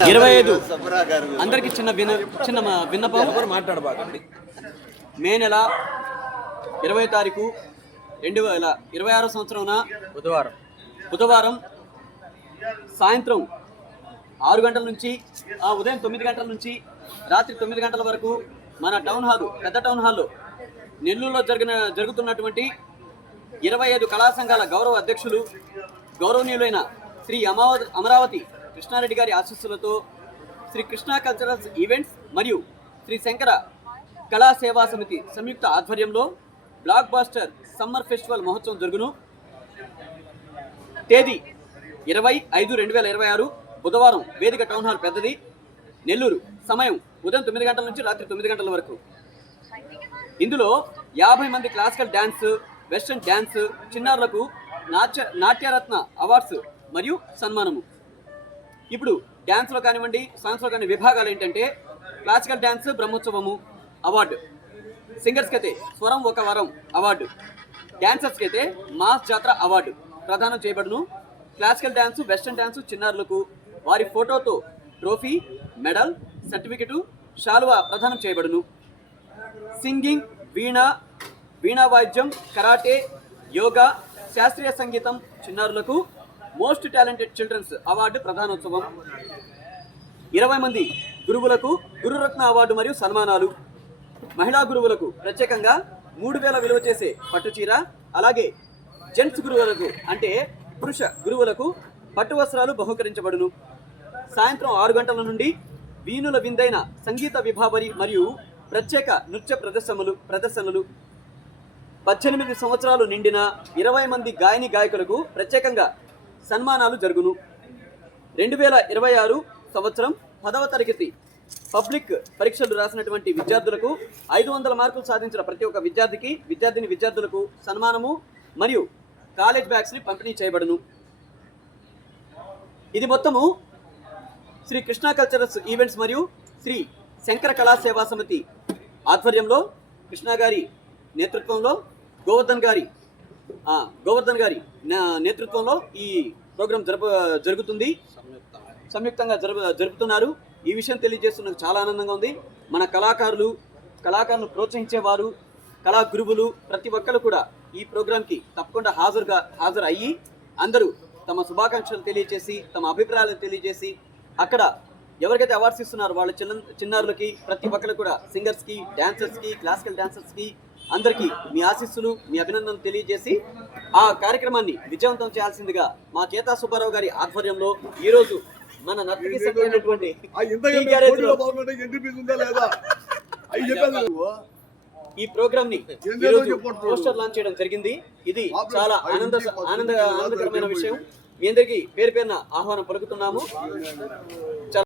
25 అందరికి చిన్న విన్నపం. మే నెల 20వ తారీఖు 2026 సంవత్సరం బుధవారం సాయంత్రం 6 గంటల నుంచి ఉదయం 9 గంటల నుంచి రాత్రి 9 గంటల వరకు మన పెద్ద టౌన్ హాల్లో నెల్లూరులో జరుగుతున్నటువంటి 25 కళా సంఘాల గౌరవ అధ్యక్షులు గౌరవనీయులైన శ్రీ అమరావతి కృష్ణారెడ్డి గారి ఆశీస్సులతో శ్రీ కృష్ణా కల్చరల్స్ ఈవెంట్స్ మరియు శ్రీ శంకర కళా సేవా సమితి సంయుక్త ఆధ్వర్యంలో బ్లాక్ బాస్టర్ సమ్మర్ ఫెస్టివల్ మహోత్సవం జరుగును. తేదీ 20/5/2026 బుధవారం. వేదిక టౌన్ హాల్ పెద్దది, నెల్లూరు. సమయం ఉదయం 9 గంటల నుంచి రాత్రి 9 గంటల వరకు. ఇందులో 50 మంది క్లాసికల్ డ్యాన్స్, వెస్టర్న్ డ్యాన్స్ చిన్నారులకు నాట్యరత్న అవార్డ్స్ మరియు సన్మానము. ఇప్పుడు డ్యాన్స్లో కానివ్వండి, సాంగ్స్లో కానీ విభాగాలు ఏంటంటే క్లాసికల్ డ్యాన్స్ బ్రహ్మోత్సవము అవార్డు, సింగర్స్కి అయితే స్వరం ఒక వరం అవార్డు, డ్యాన్సర్స్కి అయితే మాస్ జాతర అవార్డు ప్రదానం చేయబడును. క్లాసికల్ డ్యాన్స్, వెస్టర్న్ డ్యాన్స్ చిన్నారులకు వారి ఫోటోతో ట్రోఫీ, మెడల్, సర్టిఫికెటు, శాలువా ప్రదానం చేయబడును. సింగింగ్, వీణా వాయిద్యం, కరాటే, యోగా, శాస్త్రీయ సంగీతం చిన్నారులకు మోస్ట్ టాలెంటెడ్ చిల్డ్రన్స్ అవార్డు ప్రధానోత్సవం. 20 మంది గురువులకు గురురత్న అవార్డు మరియు సన్మానాలు. మహిళా గురువులకు ప్రత్యేకంగా 3000 విలువ చేసే పట్టుచీర, అలాగే జెంట్స్ గురువులకు అంటే పురుష గురువులకు పట్టు వస్త్రాలు బహుకరించబడును. సాయంత్రం 6 గంటల నుండి వీణుల విందైన సంగీత విభావరి మరియు ప్రత్యేక నృత్య ప్రదర్శనలు. 18 సంవత్సరాలు నిండిన 20 మంది గాయకులకు ప్రత్యేకంగా సన్మానాలు జరుగును. 2026 సంవత్సరం 10వ తరగతి పబ్లిక్ పరీక్షలు రాసినటువంటి విద్యార్థులకు 500 మార్కులు సాధించిన ప్రతి ఒక్క విద్యార్థులకు సన్మానము మరియు కాలేజ్ బ్యాగ్స్ని పంపిణీ చేయబడును. ఇది మొత్తము శ్రీ కృష్ణా కల్చరల్స్ ఈవెంట్స్ మరియు శ్రీ శంకర కళా సేవా సమితి ఆధ్వర్యంలో కృష్ణా గారి నేతృత్వంలో గోవర్ధన్ గారి నేతృత్వంలో ఈ ప్రోగ్రాం జరుగుతుంది. సంయుక్తంగా జరుపుతున్నారు. ఈ విషయం తెలియజేస్తున్నది చాలా ఆనందంగా ఉంది. మన కళాకారులను ప్రోత్సహించేవారు, కళా గురువులు ప్రతి ఒక్కరు కూడా ఈ ప్రోగ్రాంకి తప్పకుండా హాజరు అయ్యి అందరూ తమ శుభాకాంక్షలు తెలియజేసి, తమ అభిప్రాయాలను తెలియజేసి, అక్కడ ఎవరికైతే అవార్డ్స్ ఇస్తున్నారో వాళ్ళ చిన్నారులకి ప్రతి ఒక్కరు కూడా సింగర్స్కి, డాన్సర్స్కి, క్లాసికల్ డాన్సర్స్కి అందరికీ మీ ఆశీస్సులు, మీ అభినందనలు తెలియజేసి ఆ కార్యక్రమాన్ని విజయవంతం చేయాల్సిందిగా మా చేతా సుబ్బారావు గారి ఆధ్వర్యంలో ఈరోజు మన నర్తకి సంబంధించినటువంటి ఈ ప్రోగ్రామ్ ని పోస్టర్ లాంచ్ చేయడం జరిగింది. ఇది చాలా ఆనందకరమైన విషయం. మీ అందరికీ పేరు పేరున ఆహ్వానం పలుకుతున్నాము.